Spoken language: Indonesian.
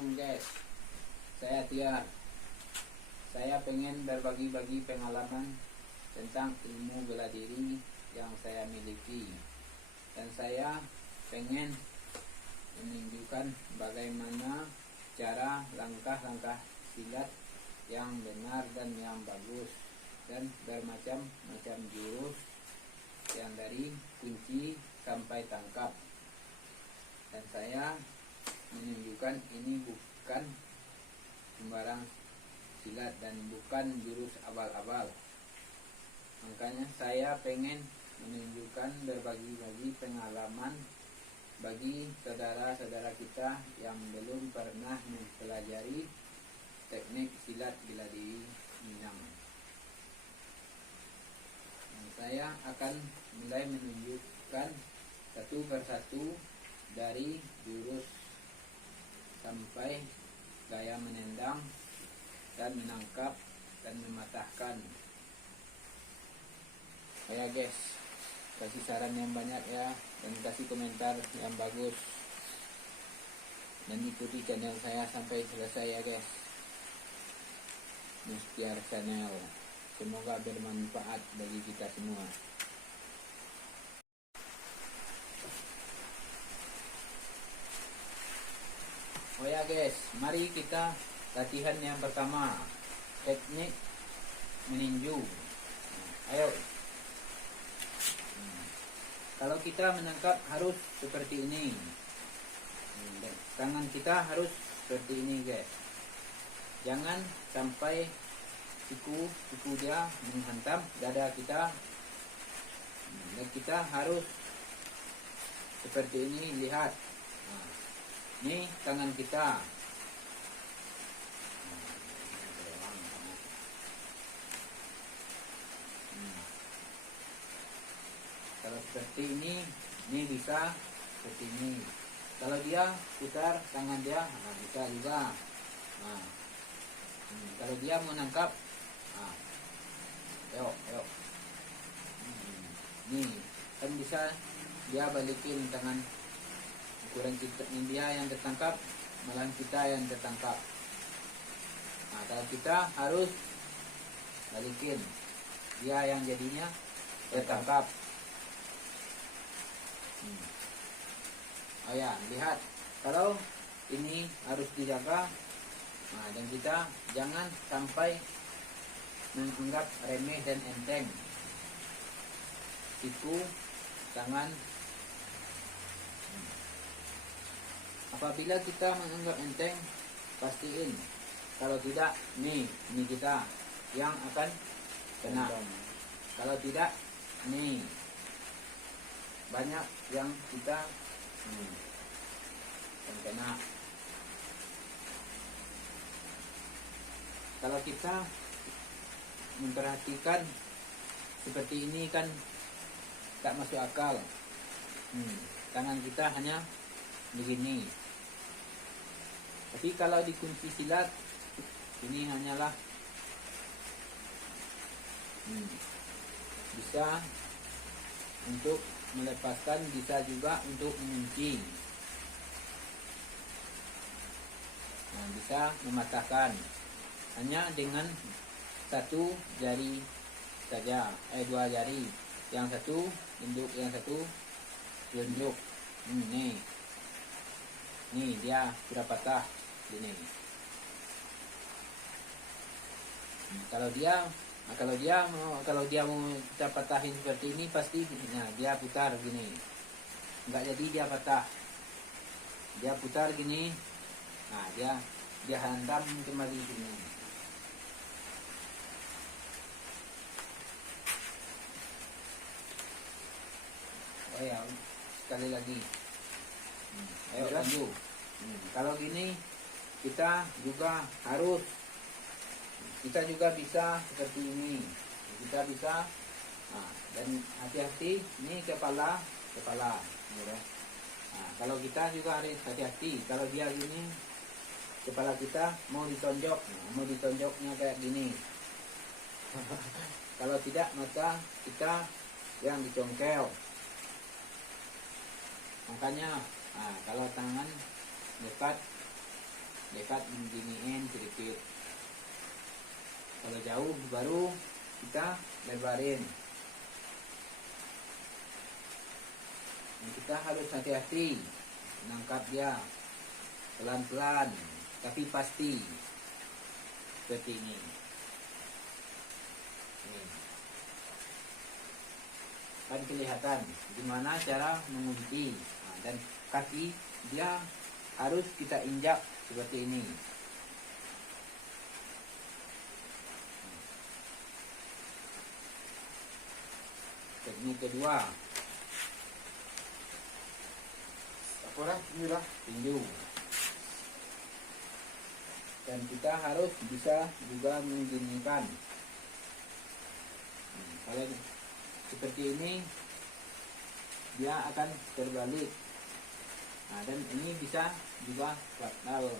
Assalamualaikum guys, saya Tiar. Saya pengen berbagi-bagi pengalaman tentang ilmu bela diri yang saya miliki, dan saya pengen menunjukkan bagaimana cara langkah-langkah silat yang benar dan yang bagus, dan bermacam-macam jurus yang dari kunci sampai tangkap. Dan saya menunjukkan ini bukan sembarang silat dan bukan jurus abal-abal. Makanya saya pengen menunjukkan berbagi-bagi pengalaman bagi saudara-saudara kita yang belum pernah mempelajari teknik silat bela diri Minang. Dan saya akan mulai menunjukkan satu persatu dari jurus sampai gaya menendang dan menangkap dan mematahkan. Ya guys, kasih saran yang banyak ya, dan kasih komentar yang bagus, dan ikuti channel saya sampai selesai ya guys. Tiar Channel, semoga bermanfaat bagi kita semua. Oh ya guys, mari kita latihan yang pertama, teknik meninju. Ayo. Kalau kita menangkap harus seperti ini. Tangan kita harus seperti ini guys. Jangan sampai siku dia menghantam dada kita. Dan kita harus seperti ini, lihat. Ini tangan kita. Kalau seperti ini bisa seperti ini. Kalau dia putar tangan dia, bisa juga. Kalau dia mau nangkap, ayo. Nih, kan bisa dia balikin tangan. Ukuran kita, dia yang tertangkap, malah kita yang tertangkap. Kalau kita harus balikin, dia yang jadinya tertangkap. Oh ya, lihat, kalau ini harus dijaga. Dan kita jangan sampai menganggap remeh dan enteng. Siku tangan. Apabila kita menganggap enteng, pastiin. Kalau tidak, ini kita yang akan kena. Kalau tidak, nih banyak yang kita akan kena. Kalau kita memperhatikan seperti ini kan tak masuk akal. Tangan kita hanya begini. Tapi kalau di kunci silat ini hanyalah bisa untuk melepaskan, bisa juga untuk mengunci. Bisa mematahkan hanya dengan satu jari saja, dua jari. Yang satu induk, yang satu telunjuk. Nih dia sudah patah gini. Kalau dia mau kita patahin seperti ini, pasti dia putar gini. Enggak jadi dia patah. Dia putar gini. Dia hantam kembali gini. Oh ya, sekali lagi. Ayo lanjut. Kalau gini kita juga bisa seperti ini. Kita bisa. Dan hati-hati, ini kepala. Kalau kita juga harus hati-hati. Kalau dia gini, kepala kita mau ditonjok, mau ditonjoknya kayak gini. Kalau tidak, maka kita yang dicongkel. Makanya kalau tangan dekat dekat beginiin sedikit. Kalau jauh baru kita lebarin. Dan kita harus hati-hati menangkap dia, pelan-pelan tapi pasti, seperti ini. Kan kelihatan gimana cara mengunci. Nah, dan kaki dia harus kita injak seperti ini. Teknik kedua, Apa inilah tinju. Dan kita harus bisa juga mengginikan. Kalau seperti ini dia akan terbalik. Nah, dan ini bisa juga fatal.